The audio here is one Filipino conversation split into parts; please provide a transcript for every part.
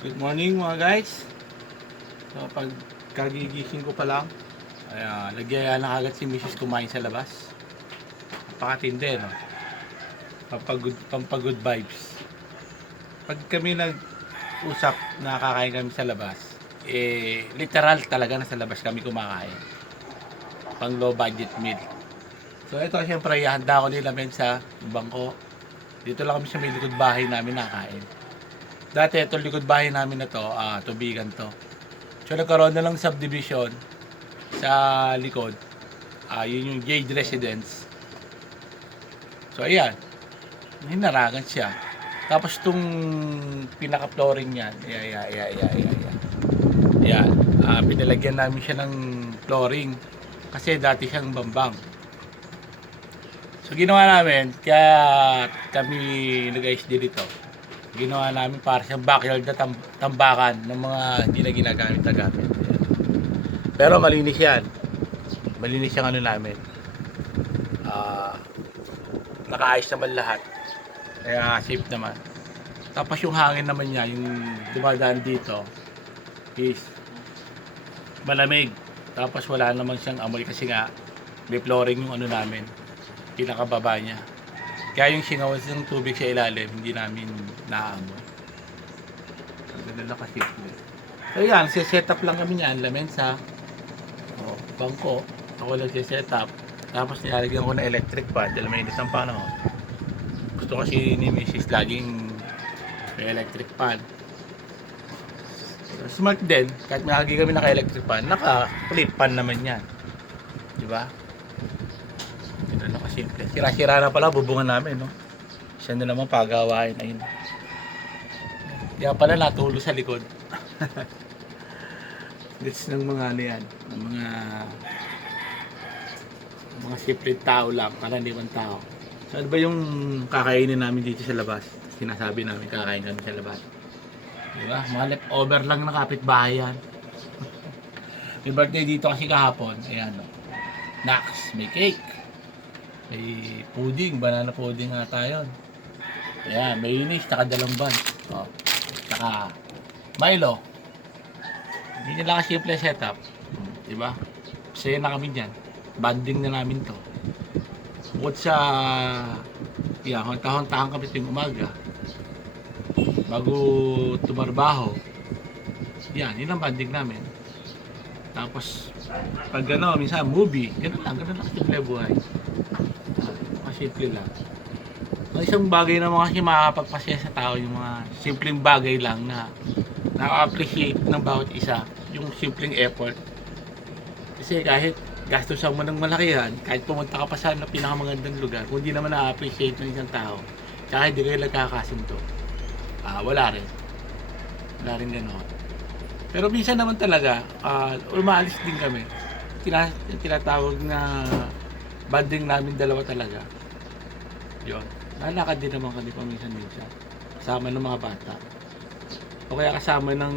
Good morning mga guys. So, pag kagigising ko pa lang, ay, ah, nagyaya na agad si Mrs. kumain sa labas. Napakatindi, no? Pampagod, pampagod vibes. Pag kami nag-usap na kakain kami sa labas, eh, literal talaga na sa labas kami kumakain. Pang low budget meal. So ito, syempre, ihanda ko nila men sa bangko. Dito lang kami sa may likod bahay namin nakain. Dati ito likod bahay namin na to, ah, tubigan to. So nagkaroon na lang subdivision sa likod. Ah, yun yung Jade Residence. So ayan, hinaragan siya. Tapos itong pinaka-flooring niyan, yeah, yeah, yeah, yeah, yeah, yeah. Yan, ah, pinalagyan namin siya ng flooring kasi dati siyang bambang. So ginawa namin, kaya kami nag-ayos din dito. Ginawa namin para sa backyard na tam- tambakan ng mga hindi na ginagamit na gamit. Pero malinis yan. Malinis yung ano namin. Ah, nakaayos naman lahat. Kaya safe naman. Tapos yung hangin naman niya, yung dumadaan dito, is malamig. Tapos wala naman siyang amoy kasi nga may flooring yung ano namin, pinakababa niya. Kaya yung singaw ng tubig sa ilalim, hindi namin naaamoy. Ang ganda na kasi. So yan, set up lang kami niyan, lamesa, o, bangko, ako lang set up. Tapos nilalagyan ko na electric fan dahil mainit ang panahon. Gusto kasi ni Mrs. laging may electric fan. Smart din, kahit may lagi kami naka-electric fan, naka-flip fan naman yan. Di ba? Ito na kasimple. Sira-sira na pala bubungan namin, no? Siya na naman pagawain na yun. Kaya pala natulo sa likod. This ng mga ano yan, ng mga mga simple tao lang, karaniwan tao. So ano ba yung kakainin namin dito sa labas? Sinasabi namin kakain kami sa labas. Di ba? Mga leftover lang ng kapitbahay yan. May birthday dito kasi kahapon. Ayan, no. Nax, may cake. May pudding, banana pudding nga tayo. Ayan, may inis, tsaka dalawang Oh. Tsaka Milo. Hindi nila kasi simple setup. Di ba? Saya na kami dyan. Banding na namin to. Bukod sa yeah, honta-hontahan kami tuwing umaga bago tumarbaho. Yan, yun ang banding namin. Tapos, pag ano, minsan movie, ganun lang, ganun lang simple buhay. Simple lang. Ang isang bagay na mga kasi makakapagpasaya sa tao, yung mga simpleng bagay lang na na-appreciate ng bawat isa, yung simpleng effort. Kasi kahit gastusan mo ng malakihan, kahit pumunta ka pa sa na pinakamagandang lugar, kung hindi naman na-appreciate ng isang tao, tsaka hindi kayo nagkakasinto, ah wala rin. Wala rin gano'n. Pero minsan naman talaga, ah umaalis din kami. Tina, tinatawag na banding namin dalawa talaga. Yun. Lalakad din naman kami paminsan-minsan. Kasama ng mga bata. O kaya kasama ng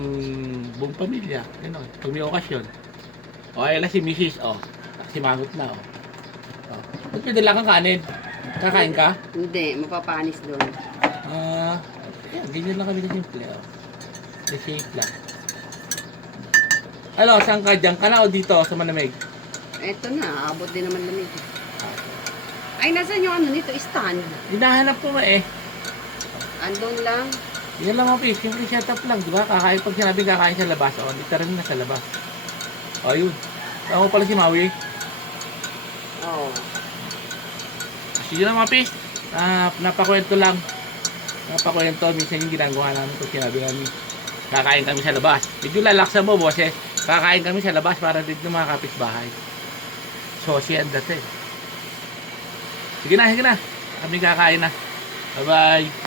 buong pamilya. Gano'n. Pag may okasyon. O ayun na si Mrs. O. Simangot na o. O. Ba't may dala kang kanin? Kakain ka? Hindi, mapapanis doon. Ah, yan, ganyan lang kami na simple. Oh. The shape lang. Hello, saan ka dyan? Ka na o dito sa Manamig? Eto na, abot din naman lamig. Ay, nasan yung ano nito? Stand. Hinahanap ko nga eh. Andun lang. Yan lang mga simple setup lang, di ba? Kakain pag sinabi kakain sa labas, o, dito rin na sa labas. O, yun. Saan mo pala si Maui? Oo. Sige lang mga pis. Ah, napakwento lang. Napakwento, minsan yung ginagawa namin pag sinabi namin kakain kami sa labas. Medyo lalaksa mo, boses. Kakain kami sa labas para dito mga kapitbahay. So, si ang dati. Sige na, sige na. Kami kakain na. Bye-bye.